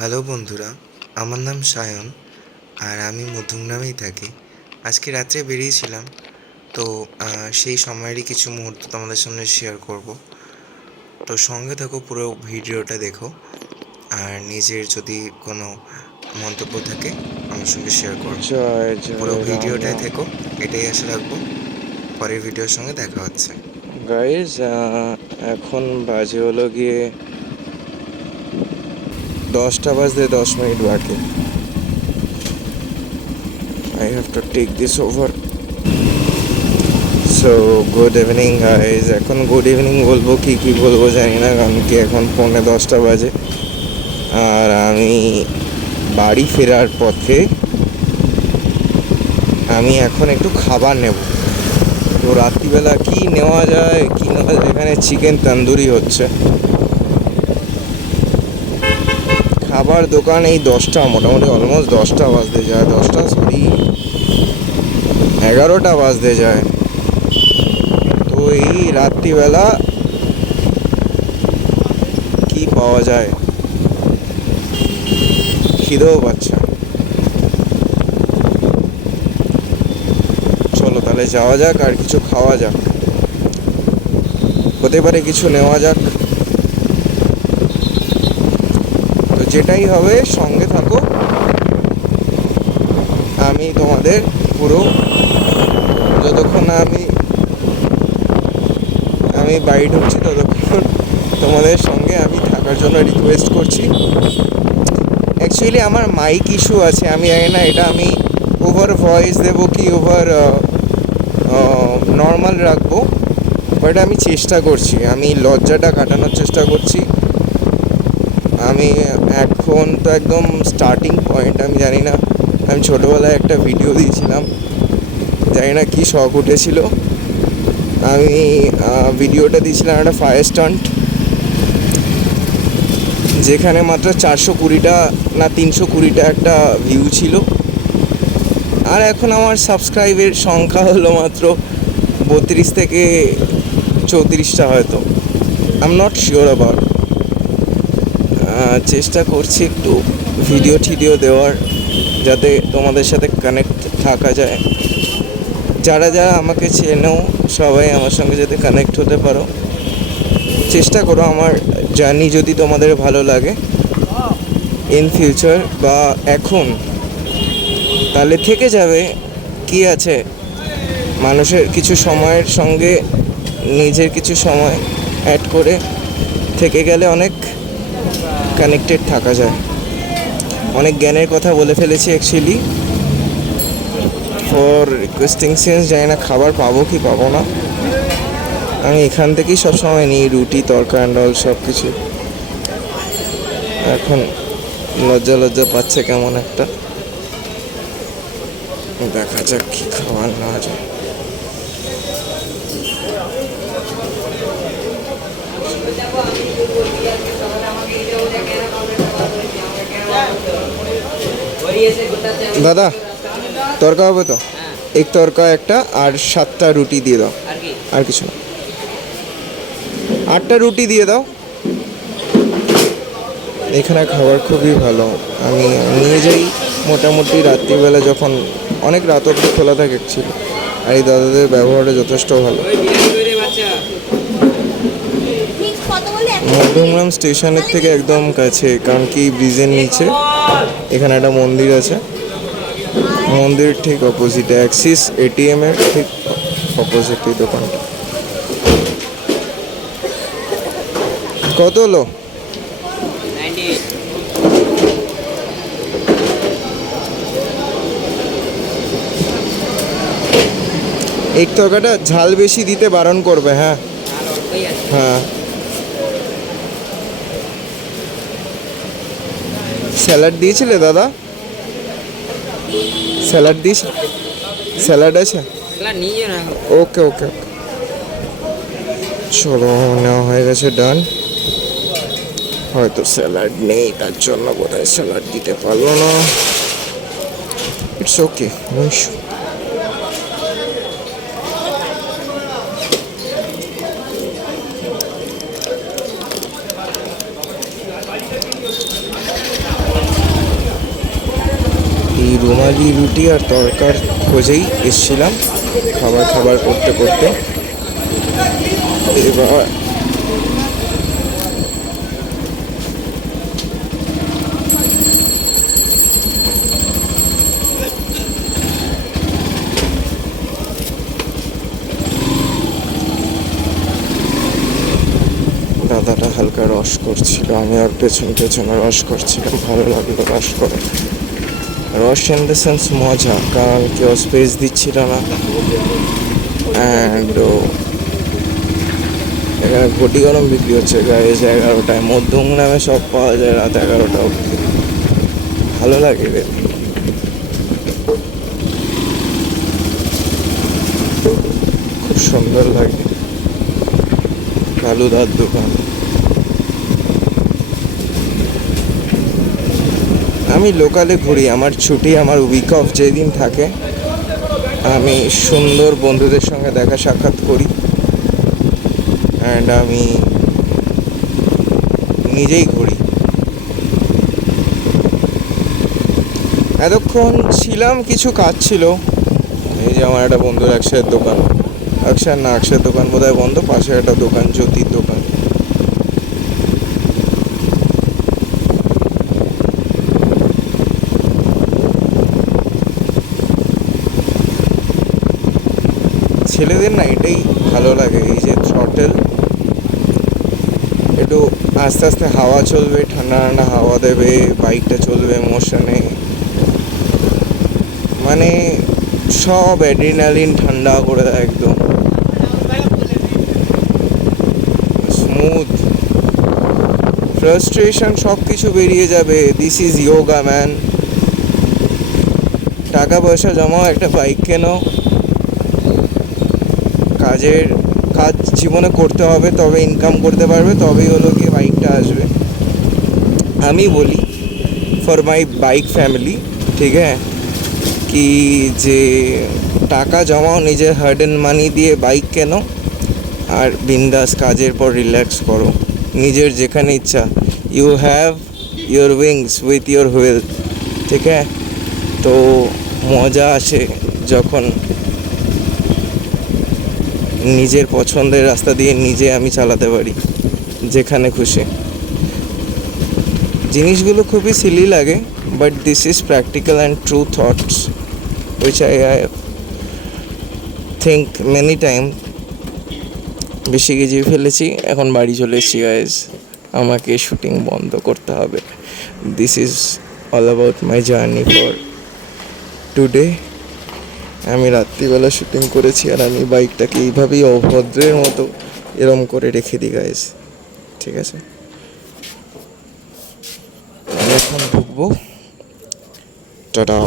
Hello বন্ধুরা, আমার নাম সায়ন আর আমি মধ্যমগ্রামেই থাকি। আজকে রাত্রে বেরিয়েছিলাম, তো সেই সময়েরই কিছু মুহূর্ত তোমাদের সামনে শেয়ার করব। তো সঙ্গে থাকো, পুরো ভিডিওটা দেখো। আর নিজের যদি কোনো মন্তব্য থাকে আমার সঙ্গে শেয়ার করো। জয় পুরো জয় রাম ভিডিওটায় রাম। থেকো, এটাই আশা রাখবো। পরের ভিডিওর সঙ্গে দেখা হচ্ছে। গাইজ, এখন বাজে হলো গিয়ে 10টা বাজতে 10 মিনিট বাকি। I have to take this over. So good evening guys. এখন গুড ইভিনিং বলবো কি বলবো জানি না, কারণ কি এখন 10:45 বাজে আর আমি বাড়ি ফেরার পথে আমি এখন একটু খাবার নেব। তো রাত্রিবেলা কি নেওয়া যায় এখানে চিকেন তন্দুরি হচ্ছে। খাবার দোকান এই 10টা, মোটামুটি অলমোস্ট 10টা বাজতে যায়, 10টা সরি 11টা বাজতে যায়। তো এই রাত্রিবেলা কি পাওয়া যায়, খিদেও পাচ্ছে। চলো তাহলে যাওয়া যাক আর কিছু খাওয়া যাক, হতে পারে কিছু নেওয়া যাক। তো যেটাই হবে সঙ্গে থাকো, আমি তোমাদের পুরো যতক্ষণ না আমি বাড়ি ঢুকছি ততক্ষণ তোমাদের সঙ্গে আমি থাকার জন্য রিকোয়েস্ট করছি। অ্যাকচুয়ালি আমার মাইক ইস্যু আছে, আমি জানি না এটা আমি ওভার ভয়েস দেবো কি ওভার নর্মাল রাখবো, বাট আমি চেষ্টা করছি, আমি লজ্জাটা কাটানোর চেষ্টা করছি। আমি এখন তো একদম স্টার্টিং পয়েন্ট, আমি জানি না, আমি ছোটোবেলায় একটা ভিডিও দিয়েছিলাম, জানি না কী শখ উঠেছিল। আমি ভিডিওটা দিয়েছিলাম একটা ফায়ার স্টান্ট, যেখানে মাত্র 420টা না 320টা একটা ভিউ ছিল। আর এখন আমার সাবস্ক্রাইবের সংখ্যা হলো মাত্র 32 থেকে 34টা হয়তো, I am not sure about. চেষ্টা করছি একটু ভিডিও দেওয়ার, যাতে তোমাদের সাথে কানেক্ট থাকা যায়। যারা আমাকে চেনো সবাই আমার সঙ্গে যাতে কানেক্ট হতে পারো, চেষ্টা করো। আমার জার্নি যদি তোমাদের ভালো লাগে ইন ফিউচার বা এখন, তাহলে থেকে যাবে। কি আছে, মানুষের কিছু সময়ের সঙ্গে নিজের কিছু সময় অ্যাড করে থেকে গেলে অনেক কানেক্টেড থাকা যায়। অনেক জ্ঞানের কথা বলে ফেলেছি অ্যাকচুয়ালি। ফর রিকোয়েস্টিং সেন্স, জানি না খাবার পাবো কি পাবো না। আমি এখান থেকেই সবসময় নিই রুটি তরকা অ্যান্ড অল সব কিছু। এখন লজ্জা পাচ্ছে কেমন একটা, দেখা যাক কি খাবার না যায়। দাদা, তরকা হবে তো? এক তরকা একটা, আর 7টা রুটি দিয়ে দাও। আর কিছু না, 8টা রুটি দিয়ে দাও। এখানে খাবার খুবই ভালো, আমি নিয়ে যাই মোটামুটি রাত্রিবেলা, যখন অনেক রাত অবধি খোলা থাকে অ্যাকচুয়ালি। আর এই দাদাদের ব্যবহারটা যথেষ্ট ভালো। মধ্যমগ্রাম স্টেশনের থেকে একদম কাছে, কারণ কি ব্রিজের নিচে এখানে একটা মন্দির আছে, মন্দির ঠিক অপোজিটে, অ্যাক্সিস এটিএম এর ঠিক অপোজিট এই দোকানটা। কত হলো? এক তরকাটা ঝাল বেশি দিতে বারণ করবে। হ্যাঁ হ্যাঁ। স্যালাড দিয়েছিলে দাদা? স্যালাড দিয়েছে? স্যালাড আছে? ওকে ওকে ওকে, চলো নেওয়া হয়ে গেছে, ডান। হয়তো স্যালাড নেই, তার জন্য বোধহয় স্যালাড দিতে পারলো না। It's okay. রুমালি রুটি আর তরকার খোঁজেই এসছিলাম খাবার করতে করতে। এবার দাদাটা হালকা রস করছিল, আমি আর পেছনে রস করছিলাম। ভালো লাগলো রস করে। রস ইন দ্য সেন্স মজা, কারণ কেউ স্পেস দিচ্ছিল না। অ্যান্ড এখানে ঘটি গরম বিক্রি হচ্ছে গাইজ 11টায়। মধ্যম নামে সব পাওয়া যায় রাত 11টা অবধি। ভালো লাগে রে, খুব সুন্দর লাগে। কালুদার দোকান। আমি লোকালে ঘুরি, আমার ছুটি, আমার উইক অফ যেদিন থাকে আমি সুন্দর বন্ধুদের সঙ্গে দেখা সাক্ষাৎ করি। অ্যান্ড আমি নিজেই ঘুরি। এতক্ষণ ছিলাম, কিছু কাজ ছিল। এই যে আমার একটা বন্ধুর একশায়ের দোকান, একশায়ের দোকান বোধহয় বন্ধ, পাশে একটা দোকান জ্যোতির দোকান। ছেলেদের না এটাই ভালো লাগে, এই যে থ্রটেল, একটু আস্তে আস্তে হাওয়া চলবে, ঠান্ডা ঠান্ডা হাওয়া দেবে, বাইকটা চলবে মোশনে, মানে সব অ্যাড্রিনালিন ঠান্ডা করে দেয় একদম। স্মুথ, ফ্রাস্ট্রেশন সব কিছু বেরিয়ে যাবে। This is yoga man. টাকা পয়সা জমাও, একটা বাইক কেনো, কাজ জীবনে করতে হবে, তবে ইনকাম করতে পারবে, তবেই হলো গিয়ে বাইকটা আসবে। আমি বলি ফর মাই বাইক ফ্যামিলি, ঠিক হ্যাঁ, কি যে টাকা জমাও, নিজের হার্ড এন্ড মানি দিয়ে বাইক কেনো, আর বিন্দাস কাজের পর রিল্যাক্স করো নিজের যেখানে ইচ্ছা। You have your wings with your wheel, ঠিক হ্যাঁ। তো মজা আসে যখন নিজের পছন্দের রাস্তা দিয়ে নিজে আমি চালাতে পারি যেখানে খুশি। জিনিসগুলো খুবই সিলি লাগে, but this is practical and true thoughts which I think many time. বেশি গিয়ে ফেলেছি, এখন বাড়ি চলে এসেছি গাইজ, আমাকে শুটিং বন্ধ করতে হবে। This is all about my journey for today. আমি রাত্রিবেলা শুটিং করেছি, আর আমি বাইকটাকে এইভাবেই অভদ্রের মতো এরম করে রেখে দিই গাইজ, ঠিক আছে। আমি এখন ঢুকবো, টাটা।